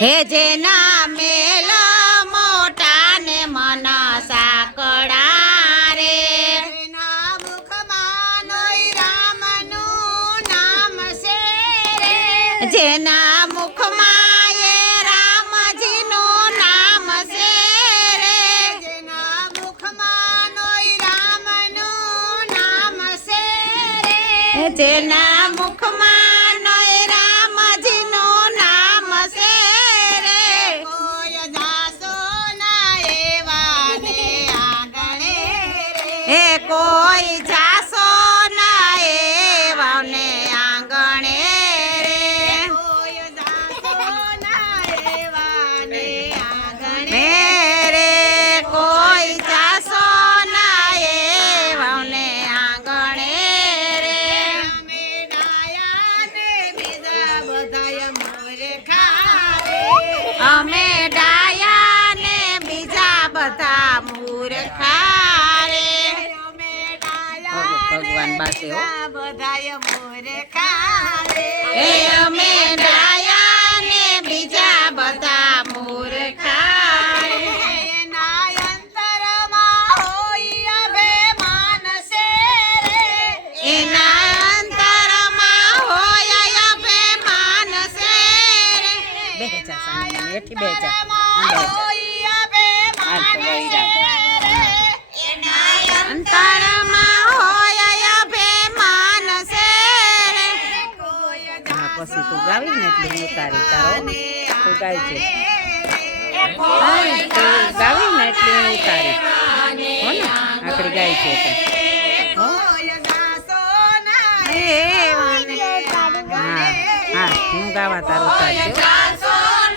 હે જેના મેલ મોટા ને મન સાંકળા રે જેના મુખમાં નોય રામનું નામ છે રે જેના મુખમાં એ રામજીનું નામ છે રે જેના મુખમાં નોય રામનું નામ છે રે જેના મુખમાં નોય રામજીનું નામ છે રે કોઈ જાસો ના એવા ને આંગણે એ કોઈ જાસો ના એવાને આંગણે રે કોઈ જાસો ના એવા ને આંગણે મેરે કોઈ જાસો ના એવાને આંગણે રે અમે ડાયા ને બીજા બધાય મોરે ખાવે અમે ડાયા ને બીજા બધા મૂર્ખા રે અમે ડાયા ભગવાન બાસે હો બીજા બધાય મોરે ખાવે એ અમે ડાયા ને બીજા બધા મૂર્ખા રે એના અંતરમાં હોય અભિમાન છે રે એના અંતરમાં હોય અભિમાન છે રે બેજા સાની હેઠી બેજા હોય અભિમાન છે રે એના અંતરમાં હોય અભિમાન છે રે કોઈ હા પછી તું ગાવી ને એટલે હું ઉતારી તારો તું ગાય છે કોઈ તું ગાવી ને એટલે હું ઉતારી હો ને આકડી ગાય છે તો જાસો ના એવાને હા હા હું ગાવા તારું ઉતારજો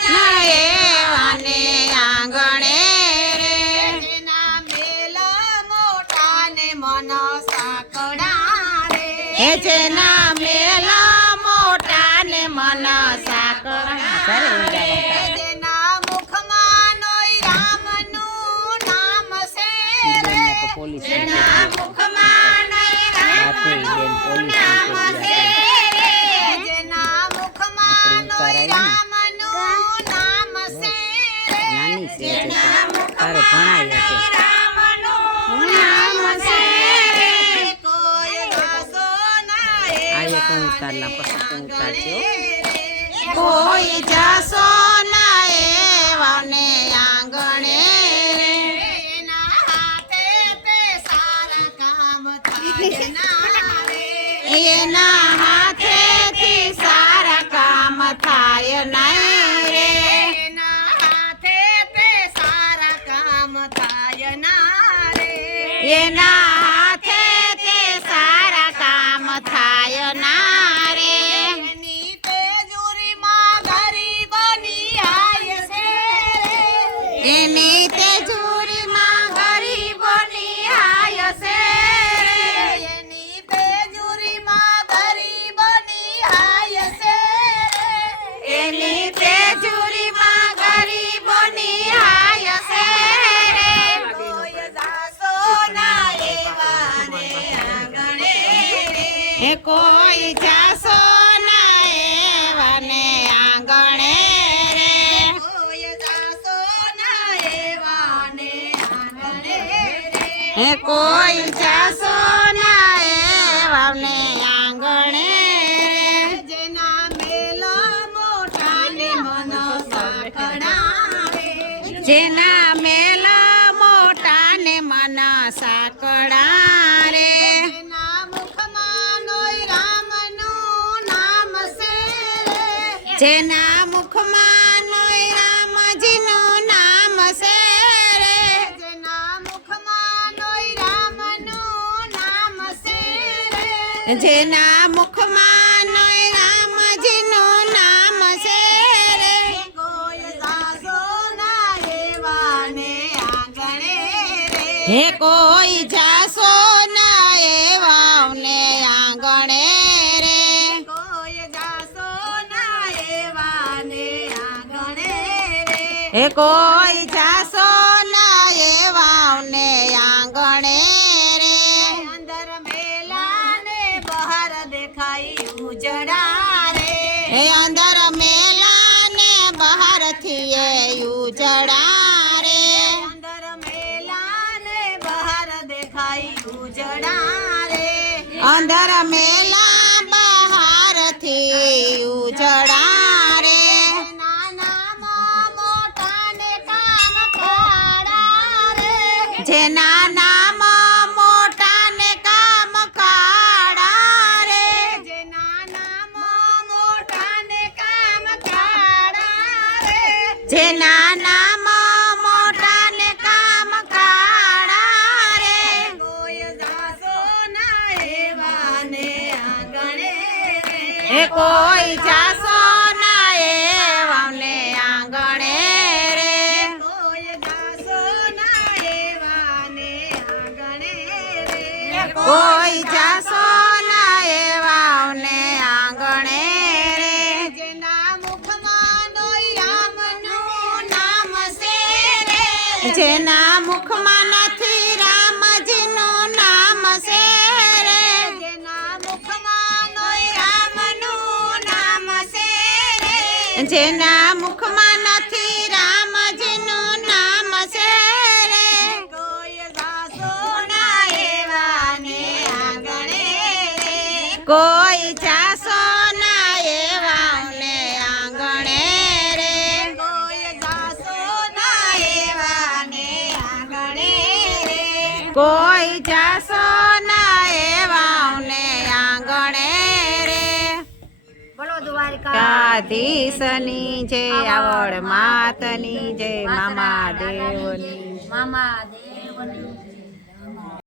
ના એવાને આંગણે રે જેના મેલ મોટા ને મન સાંકળા રે હે જેના મેલા મોટા ને મન સાંકળા તારે હું ગાવા જેના મુખમાં નોય રામનું નામ છે રે પોલીસ જેના મુખમાં નોય રામનું નામ છે રે જેના મુખમાં નોય રામનું નામ છે રે નાની છે તારે ભણાય છે રામનું નામ છે રે કોઈ જાસો ના આ એક હું ઉતારલા પછી તું ઉતારજો એવા કોઈ જાસો ના એવાને આંગણે રે એના હાથે તે સારા કામ થાય ના રે એના હાથેથી સારા કામ થાય નહીં રે એના હાથે તે સારા કામ થાય ના રે એના હાથેથી સારા કામ થાય ના રે એની તેજુરીમાં ગરીબની આય છે રે એની તેજુરીમાં ગરીબોની આય છે રે એની તેજુરીમાં ગરીબની આય છે રે એની તેજુરીમાં ગરીબોની આય છે રે કોઈ જાસો ના એવા ને આંગણે રે એ કોઈ જાસો ના એવાને આંગણે રે કોઈ જાસો ના એવા ને આંગણે રે એ કોઈ જાસો ના એવાને આંગણે રે જેના મેલ મોટા ને મન સાંકળાવે જેના મેલા મોટા ને મન સાંકળા રે જેના મુખમાં નોય રામનું નામ છે રે જેના મુખમાં નોય રામજીનું નામ છે રે જેના મુખમાં નોય રામનું નામ છે રે જેના મુખમાં નોય રામજીનું નામ છે રે કોઈ જાસો ના એવા ને આંગણે રે હે કોઈ જાસો ના એવાને આંગણે રે કોઈ જાસો ના એવા ને આંગણે રે હે કોઈ જાસો ના એવાને આંગણે રે અંદર મેલા ને બહાર દેખાય ઉજળા રે હે અંદર મેલા ને બહાર એ ઉજળા રે અંદર મેલા ને બહાર દેખાય ઉજળા રે અંદર મેલા બહારથી ઉજળા રે નાનામાં મોટા ને કામ કાળા રે જેના નામ મોટા ને કામ કાળા રે જે નાનામાં મોટા ને કામ કાળા રે જેના નામ મોટા ને કામ કાળા રે કોઈ જાસો ના એવા ને આંગણે રે એ કોઈ જાસો ના એવાને આંગણે રે કોઈ જાસો ના એવા ને આંગણે રે કોઈ જાસો ના એવાને આંગણે રે જેના મુખમાં રામનું નામ છે રે જેના મુખમાં નથી રામજીનું નામ છે રે જેના મુખમાં રામનું નામ છે રે જેના મુખમાં નથી રામજીનું નામ છે રે કોઈ જાસો ના એવા ને આંગણે રે કોઈ જાસો ના એવાને આંગણે રે કોઈ જાસો ના એવા ને આંગણે રે કોઈ જાસો ના એવાને આંગણે રે બોલો દ્વારકા કાધીશની જય આવડ માતની જય મામા દેવની મામા